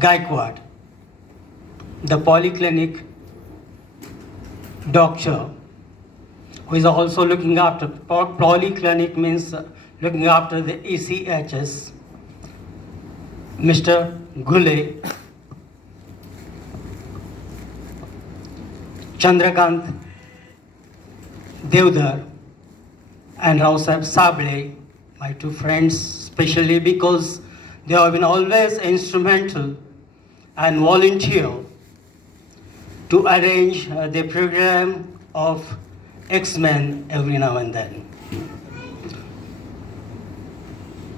Gaikwad, the polyclinic doctor, who is also looking after polyclinic means looking after the ECHS, Mr. Gule, Chandrakant Devdar, and Rao Sahib Sable, my two friends, especially because they have been always instrumental and volunteer to arrange the program of X-Men every now and then.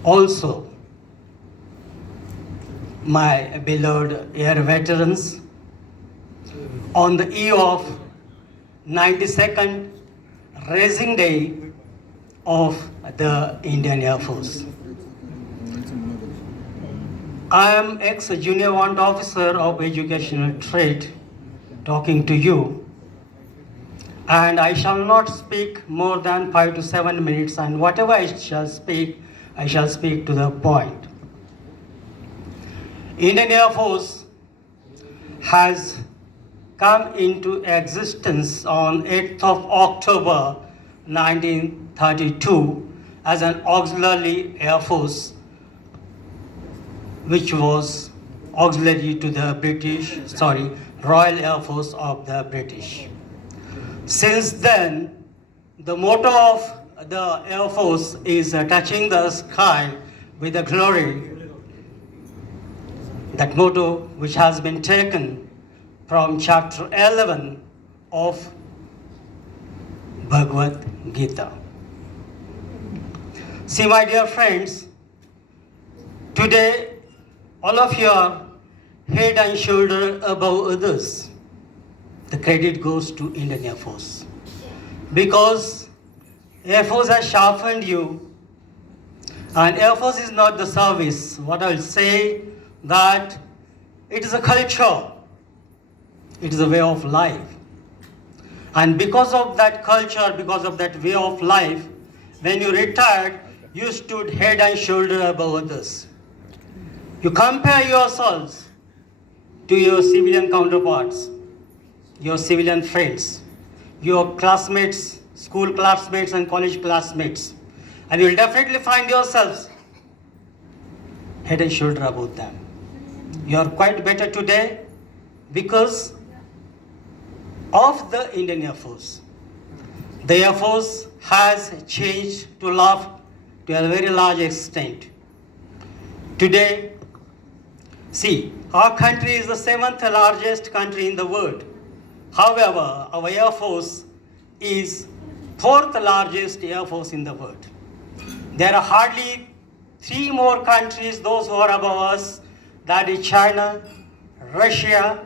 Also, my beloved air veterans, on the eve of 92nd Raising Day of the Indian Air Force. I am ex-junior warrant officer of educational trade talking to you, and I shall not speak more than 5 to 7 minutes, and whatever I shall speak to the point. Indian Air Force has come into existence on 8th of October 1932 as an auxiliary air force, which was auxiliary to the Royal Air Force of the British. Since then, the motto of the Air Force is touching the sky with the glory. That motto, which has been taken from chapter 11 of Bhagavad Gita. See, my dear friends, today all of you are head and shoulder above others. The credit goes to Indian Air Force, because Air Force has sharpened you, and Air Force is not the service. What I'll say that it is a culture, it is a way of life. And because of that culture, because of that way of life, when you retired, you stood head and shoulder above others. You compare yourselves to your civilian counterparts, your civilian friends, your classmates, school classmates and college classmates, and you will definitely find yourselves head and shoulder above them. You are quite better today because of the Indian Air Force. The Air Force has changed to a very large extent. Today, see, our country is the 7th largest country in the world. However, our Air Force is 4th largest Air Force in the world. There are hardly 3 more countries, those who are above us, that is China, Russia,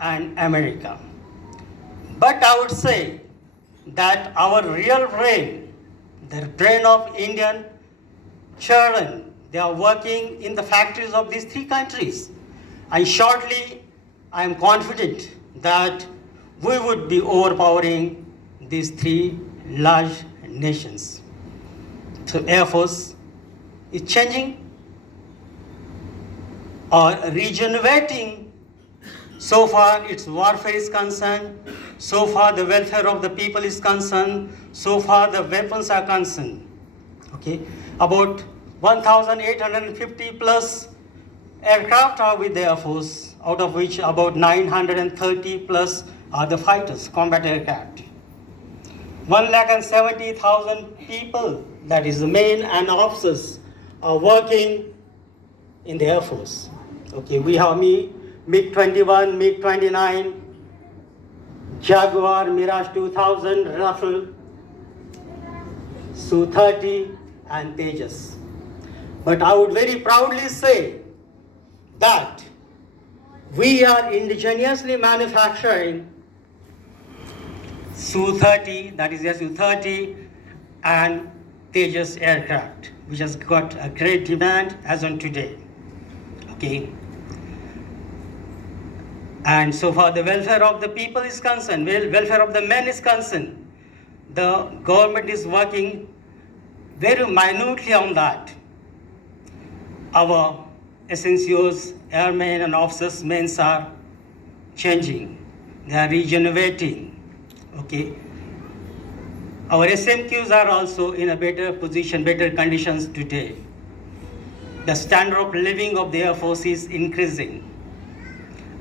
and America. But I would say that our real brain, the brain of Indian children, they are working in the factories of these 3 countries. And shortly, I am confident that we would be overpowering these 3 large nations. So Air Force is changing or regenerating. So far its warfare is concerned, so far the welfare of the people is concerned, so far the weapons are concerned. Okay, about 1,850 plus aircraft are with the Air Force, out of which about 930 plus are the fighters, combat aircraft. 1,70,000 people, that is the men and officers, are working in the Air Force. Okay, we have MiG-21, MiG-29, Jaguar, Mirage 2000, Rafale, Su-30 and Tejas. But I would very proudly say that we are indigenously manufacturing Su-30, that is the Su-30 and Tejas aircraft, which has got a great demand as on today. Okay. And so far the welfare of the people is concerned, welfare of the men is concerned, the government is working very minutely on that. Our SNCOs, airmen and officers' men are changing. They are regenerating. Okay. Our SMQs are also in a better position, better conditions today. The standard of living of the Air Force is increasing,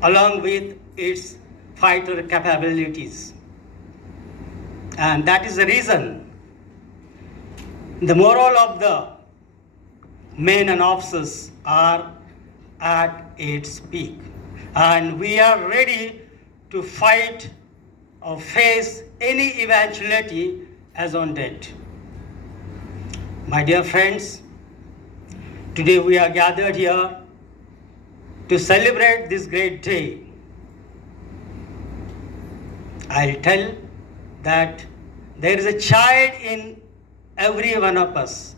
along with its fighter capabilities. And that is the reason the morale of the men and officers are at its peak. And we are ready to fight or face any eventuality as on date. My dear friends, today we are gathered here to celebrate this great day. I'll tell that there is a child in every one of us.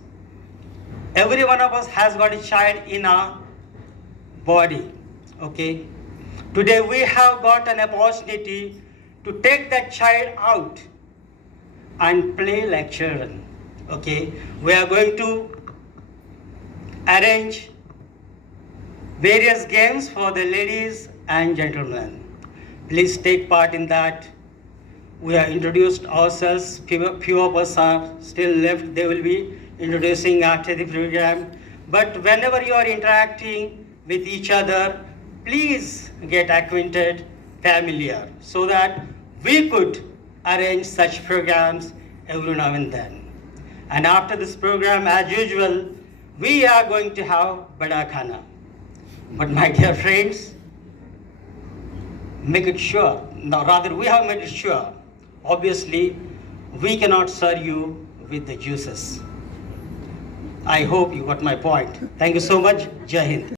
Every one of us has got a child in our body. Okay? Today we have got an opportunity to take that child out and play like children. Okay? We are going to arrange various games for the ladies and gentlemen. Please take part in that. We have introduced ourselves. Few of us are still left. They will be introducing after the program. But whenever you are interacting with each other, please get acquainted, familiar, so that we could arrange such programs every now and then. And after this program, as usual, we are going to have Bada Khana. But my dear friends, make it sure, no, rather we have made it sure, obviously, we cannot serve you with the juices. I hope you got my point. Thank you so much. Jai Hind.